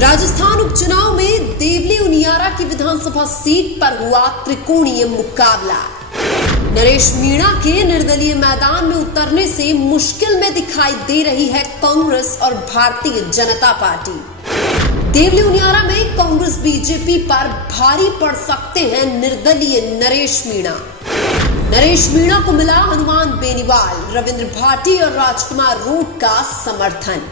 राजस्थान उपचुनाव में देवली उनियारा की विधानसभा सीट पर हुआ त्रिकोणीय मुकाबला। नरेश मीणा के निर्दलीय मैदान में उतरने से मुश्किल में दिखाई दे रही है कांग्रेस और भारतीय जनता पार्टी। देवली उनियारा में कांग्रेस बीजेपी पर भारी पड़ सकते हैं निर्दलीय नरेश मीणा। नरेश मीणा को मिला हनुमान बेनीवाल, रविंद्र भाटी और राजकुमार रूट का समर्थन।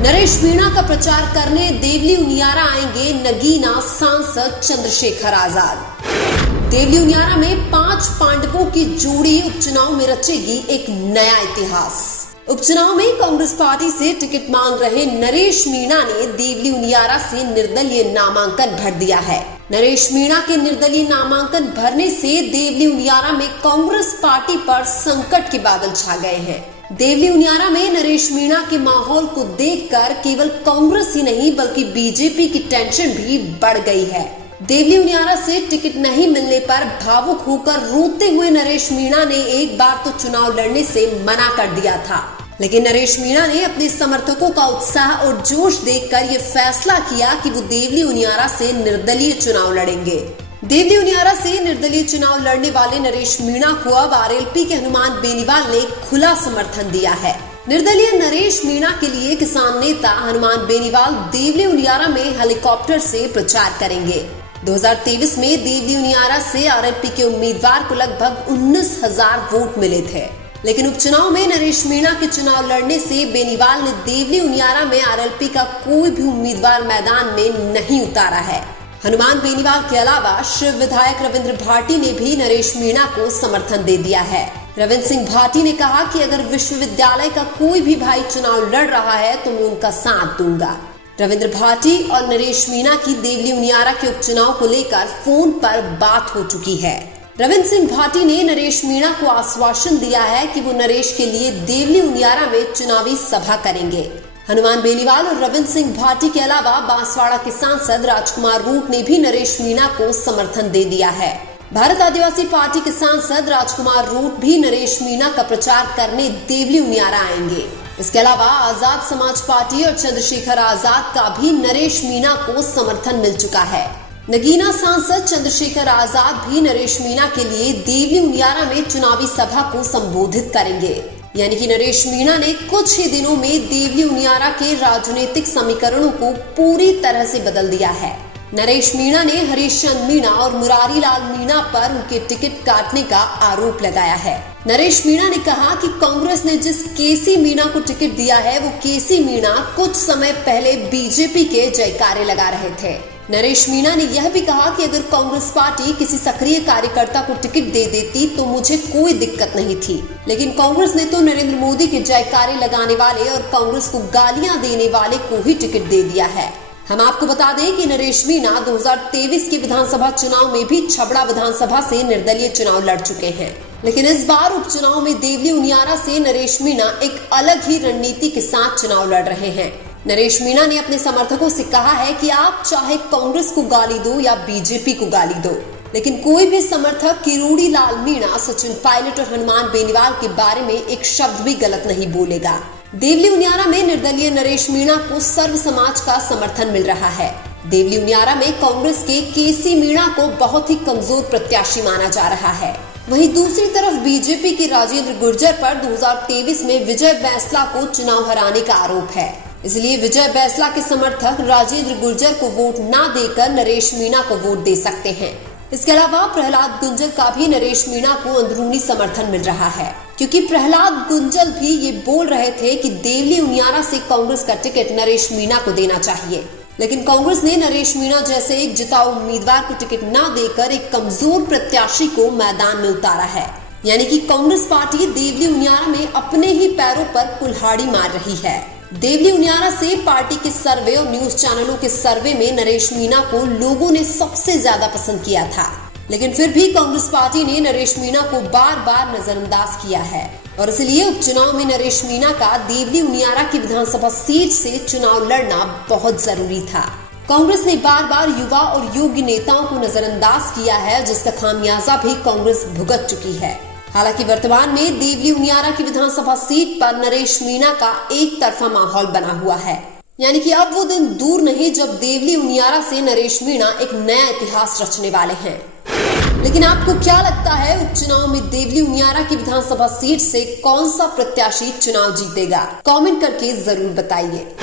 नरेश मीणा का प्रचार करने देवली उनियारा आएंगे नगीना सांसद चंद्रशेखर आजाद। देवली उनियारा में 5 पांडवों की जोड़ी उपचुनाव में रचेगी एक नया इतिहास। उपचुनाव में कांग्रेस पार्टी से टिकट मांग रहे नरेश मीणा ने देवली उनियारा से निर्दलीय नामांकन भर दिया है। नरेश मीणा के निर्दलीय नामांकन भरने से देवली उनियारा में कांग्रेस पार्टी पर संकट के बादल छा गए हैं। देवली उनियारा में नरेश मीणा के माहौल को देखकर केवल कांग्रेस ही नहीं बल्कि बीजेपी की टेंशन भी बढ़ गई है। देवली उनियारा से टिकट नहीं मिलने पर भावुक होकर रोते हुए नरेश मीणा ने एक बार तो चुनाव लड़ने से मना कर दिया था, लेकिन नरेश मीणा ने अपने समर्थकों का उत्साह और जोश देखकर ये फैसला किया कि वो देवली उनियारा से निर्दलीय चुनाव लड़ेंगे। देवली उनियारा से निर्दलीय चुनाव लड़ने वाले नरेश मीणा को अब आरएलपी के हनुमान बेनीवाल ने खुला समर्थन दिया है। निर्दलीय नरेश मीणा के लिए किसान नेता हनुमान बेनीवाल देवली उनियारा में हेलीकॉप्टर से प्रचार करेंगे। 2023 में देवली उनियारा से आरएलपी के उम्मीदवार को लगभग 19,000 वोट मिले थे, लेकिन उपचुनाव में नरेश मीणा के चुनाव लड़ने से बेनीवाल ने देवली उनियारा में आरएलपी का कोई भी उम्मीदवार मैदान में नहीं उतारा है। हनुमान बेनीवाल के अलावा शिव विधायक रविंद्र भाटी ने भी नरेश मीणा को समर्थन दे दिया है। रविंद्र सिंह भाटी ने कहा कि अगर विश्वविद्यालय का कोई भी भाई चुनाव लड़ रहा है तो मैं उनका साथ दूंगा। रविंद्र भाटी और नरेश मीणा की देवली उनियारा के उपचुनाव को लेकर फोन पर बात हो चुकी है। रविंद्र सिंह भाटी ने नरेश मीणा को आश्वासन दिया है कि वो नरेश के लिए देवली उनियारा में चुनावी सभा करेंगे। हनुमान बेनीवाल और रविंद्र सिंह भाटी के अलावा बांसवाड़ा के सांसद राजकुमार रूट ने भी नरेश मीणा को समर्थन दे दिया है। भारत आदिवासी पार्टी के सांसद राजकुमार रूट भी नरेश मीणा का प्रचार करने देवली उनियारा आएंगे। इसके अलावा आजाद समाज पार्टी और चंद्रशेखर आजाद का भी नरेश मीणा को समर्थन मिल चुका है। नगीना सांसद चंद्रशेखर आजाद भी नरेश मीणा के लिए देवली उनियारा में चुनावी सभा को संबोधित करेंगे। यानी कि नरेश मीणा ने कुछ ही दिनों में देवली उनियारा के राजनीतिक समीकरणों को पूरी तरह से बदल दिया है। नरेश मीणा ने हरीश चंद्र मीणा और मुरारी लाल मीणा पर उनके टिकट काटने का आरोप लगाया है। नरेश मीणा ने कहा कि कांग्रेस ने जिस केसी मीणा को टिकट दिया है वो केसी मीणा कुछ समय पहले बीजेपी के जयकारे लगा रहे थे। नरेश मीणा ने यह भी कहा कि अगर कांग्रेस पार्टी किसी सक्रिय कार्यकर्ता को टिकट दे देती तो मुझे कोई दिक्कत नहीं थी, लेकिन कांग्रेस ने तो नरेंद्र मोदी के जयकारे लगाने वाले और कांग्रेस को गालियां देने वाले को ही टिकट दे दिया है। हम आपको बता दें कि नरेश मीणा 2023 के विधानसभा चुनाव में भी छबड़ा विधानसभा से निर्दलीय चुनाव लड़ चुके हैं, लेकिन इस बार उपचुनाव में देवली उनियारा से नरेश मीणा एक अलग ही रणनीति के साथ चुनाव लड़ रहे हैं। नरेश मीणा ने अपने समर्थकों से कहा है कि आप चाहे कांग्रेस को गाली दो या बीजेपी को गाली दो, लेकिन कोई भी समर्थक किरोड़ी लाल मीणा, सचिन पायलट और हनुमान बेनीवाल के बारे में एक शब्द भी गलत नहीं बोलेगा। देवली उनियारा में निर्दलीय नरेश मीणा को सर्व समाज का समर्थन मिल रहा है। देवली उनियारा में कांग्रेस के केसी मीणा को बहुत ही कमजोर प्रत्याशी माना जा रहा है। वहीं दूसरी तरफ बीजेपी के राजेंद्र गुर्जर पर 2023 में विजय बैंसला को चुनाव हराने का आरोप है, इसलिए विजय बैंसला के समर्थक राजेंद्र गुर्जर को वोट न देकर नरेश मीणा को वोट दे सकते हैं। इसके अलावा प्रहलाद गुंजल का भी नरेश मीणा को अंदरूनी समर्थन मिल रहा है, क्योंकि प्रहलाद गुंजल भी ये बोल रहे थे कि देवली उनियारा से कांग्रेस का टिकट नरेश मीणा को देना चाहिए, लेकिन कांग्रेस ने नरेश मीणा जैसे एक जिताऊ उम्मीदवार को टिकट न देकर एक कमजोर प्रत्याशी को मैदान में उतारा है। यानी कि कांग्रेस पार्टी देवली उनियारा में अपने ही पैरों पर कुल्हाड़ी मार रही है। देवली उनियारा से पार्टी के सर्वे और न्यूज चैनलों के सर्वे में नरेश मीणा को लोगों ने सबसे ज्यादा पसंद किया था, लेकिन फिर भी कांग्रेस पार्टी ने नरेश मीणा को बार बार नजरअंदाज किया है और इसलिए उपचुनाव में नरेश मीणा का देवली उनियारा की विधानसभा सीट से चुनाव लड़ना बहुत जरूरी था। कांग्रेस ने बार बार युवा और योग्य नेताओं को नजरअंदाज किया है, जिसका खामियाजा भी कांग्रेस भुगत चुकी है। हालांकि वर्तमान में देवली उनियारा की विधानसभा सीट पर नरेश मीणा का एक तरफा माहौल बना हुआ है। यानी कि अब वो दिन दूर नहीं जब देवली उनियारा से नरेश मीणा एक नया इतिहास रचने वाले हैं। लेकिन आपको क्या लगता है, उपचुनाव में देवली उनियारा की विधानसभा सीट से कौन सा प्रत्याशी चुनाव जीतेगा? कमेंट करके जरूर बताइए।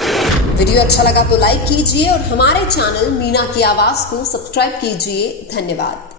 वीडियो अच्छा लगा तो लाइक कीजिए और हमारे चैनल मीणा की आवाज को सब्सक्राइब कीजिए। धन्यवाद।